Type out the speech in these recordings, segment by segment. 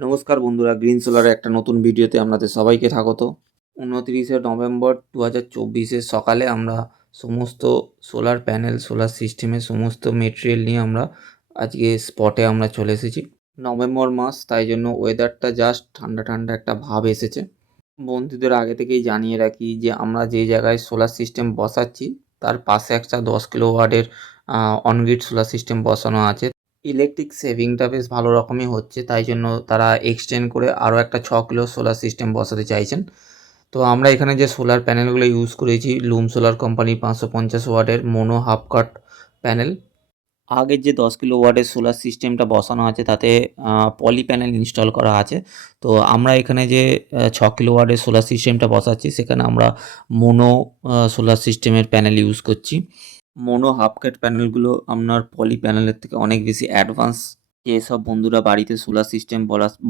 নমস্কার বন্ধুরা, গ্রিন সোলারের একটা নতুন ভিডিওতে আপনাদের সবাইকে স্বাগত। 29শে নভেম্বর 2024 সকালে আমরা সমস্ত সোলার প্যানেল, সোলার সিস্টেমের সমস্ত মেটেরিয়াল নিয়ে আমরা আজকে স্পটে আমরা চলে এসেছি। নভেম্বর মাস, তাই জন্য ওয়েদারটা জাস্ট ঠান্ডা ঠান্ডা একটা ভাব এসেছে। বন্ধুদের আগে থেকেই জানিয়ে রাখি যে আমরা যে জায়গায় সোলার সিস্টেম বসাচ্ছি তার পাশে একটা 10 কিলোওয়াটের অনগ্রিড সোলার সিস্টেম বসানো আছে। ইলেকট্রিক সেভিংটা বেশ ভালো রকমই হচ্ছে, তাই জন্য তারা এক্সটেন্ড করে আরও একটা 6 কিলো সোলার সিস্টেম বসাতে চাইছেন। তো আমরা এখানে যে সোলার প্যানেলগুলো ইউজ করেছি, লুম সোলার কোম্পানি 550 ওয়াটের মোনো হাফ কাট প্যানেল। আগের যে 10 কিলোওয়াটের সোলার সিস্টেমটা বসানো আছে তাতে পলি প্যানেল ইনস্টল করা আছে। তো আমরা এখানে যে 6 কিলোওয়াটের সোলার সিস্টেমটা বসাচ্ছি সেখানে আমরা মোনো সোলার সিস্টেমের প্যানেল ইউজ করছি। মোনো হাফ কাট প্যানেলগুলো আপনার পলি প্যানেলের থেকে অনেক বেশি অ্যাডভান্স। যেসব বন্ধুরা বাড়িতে সোলার সিস্টেম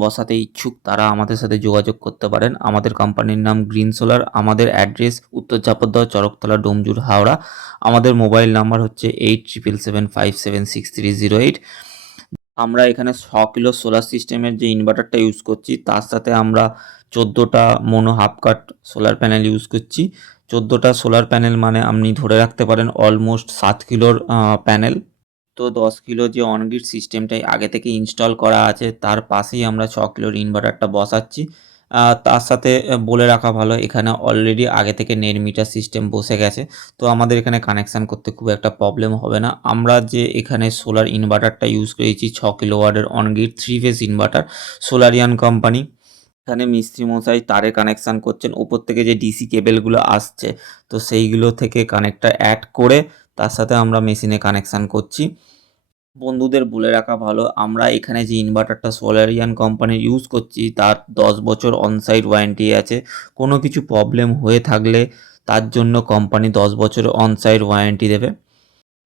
বসাতে ইচ্ছুক তারা আমাদের সাথে যোগাযোগ করতে পারেন। আমাদের কোম্পানির নাম গ্রিন সোলার। আমাদের অ্যাড্রেস উত্তর চাপড়দহ, চরকতলা, ডোমজুর, হাওড়া। আমাদের মোবাইল নাম্বার হচ্ছে 8777576308। আমরা এখানে 6 কিলো সোলার সিস্টেমের যে ইনভার্টারটা ইউজ করছি তার সাথে আমরা 14টা mono half cut solar panel use করছি। 14টা সোলার প্যানেল মানে আপনি ধরে রাখতে পারেন অলমোস্ট 7 কিলোর প্যানেল। তো 10 কিলো যে অনগ্রিড সিস্টেমটাই আগে থেকে ইনস্টল করা আছে তার পাশেই আমরা 6 কিলোর ইনভার্টারটা বসাচ্ছি। তার সাথে বলে রাখা ভালো, এখানে অলরেডি আগে থেকে নেট মিটার সিস্টেম বসে গেছে। তো আমাদের এখানে কানেকশান করতে খুব একটা প্রবলেম হবে না। আমরা যে এখানে সোলার ইনভার্টারটা ইউজ করেছি 6 কিলোওয়াটের অনগ্রিড 3 ফেজ ইনভার্টার, সোলারিয়ান কোম্পানি। এখানে মিস্ত্রি মশাই তারে কানেকশান করছেন, ওপর থেকে যে ডিসি কেবেলগুলো আসছে তো সেইগুলো থেকে কানেক্টার অ্যাড করে তার সাথে আমরা মেশিনে কানেকশান করছি। বন্ধুদের বলে রাখা ভালো, আমরা এখানে যে ইনভার্টারটা সোলারিয়ান কোম্পানির ইউজ করছি তার 10 বছর অনসাইট ওয়ারেন্টি আছে। কোনো কিছু প্রবলেম হয়ে থাকলে তার জন্য কোম্পানি 10 বছর অনসাইট ওয়ারেন্টি দেবে।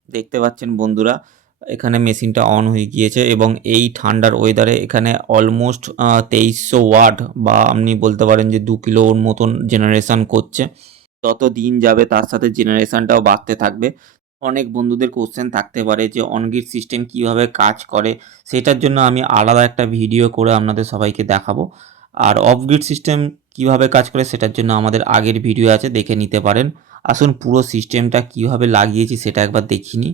দেখতে পাচ্ছেন বন্ধুরা, এখানে মেশিনটা অন হয়ে গিয়েছে এবং এই ঠান্ডার ওয়েদারে এখানে অলমোস্ট 2300 ওয়াট বা আপনি বলতে পারেন যে 2 কিলোর মতন জেনারেশান করছে। যত দিন যাবে তার সাথে জেনারেশানটাও বাড়তে থাকবে। অনেক বন্ধুদের কোশ্চেন থাকতে পারে যে অনগ্রিড সিস্টেম কিভাবে কাজ করে, সেটার জন্য আমি আলাদা একটা ভিডিও করে আপনাদের সবাইকে দেখাবো। আর অফগ্রিড সিস্টেম কিভাবে কাজ করে সেটার জন্য আমাদের আগের ভিডিও আছে, দেখে নিতে পারেন। আসুন পুরো সিস্টেমটা কিভাবে লাগিয়েছি সেটা একবার দেখিনি।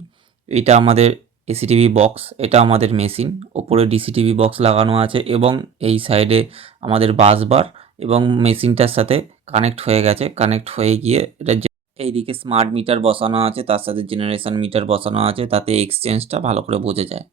এটা আমাদের এসিটিভি বক্স, এটা আমাদের মেশিন, ওপরে ডিসিটিভি বক্স লাগানো আছে এবং এই সাইডে আমাদের বাসবার এবং মেশিনটার সাথে কানেক্ট হয়ে গেছে। কানেক্ট হয়ে গিয়ে এটা এইদিকে স্মার্ট মিটার বসানো আছে, তার সাথে জেনারেশন মিটার বসানো আছে, তাতে এক্সচেঞ্জটা ভালো করে বোঝা যায়।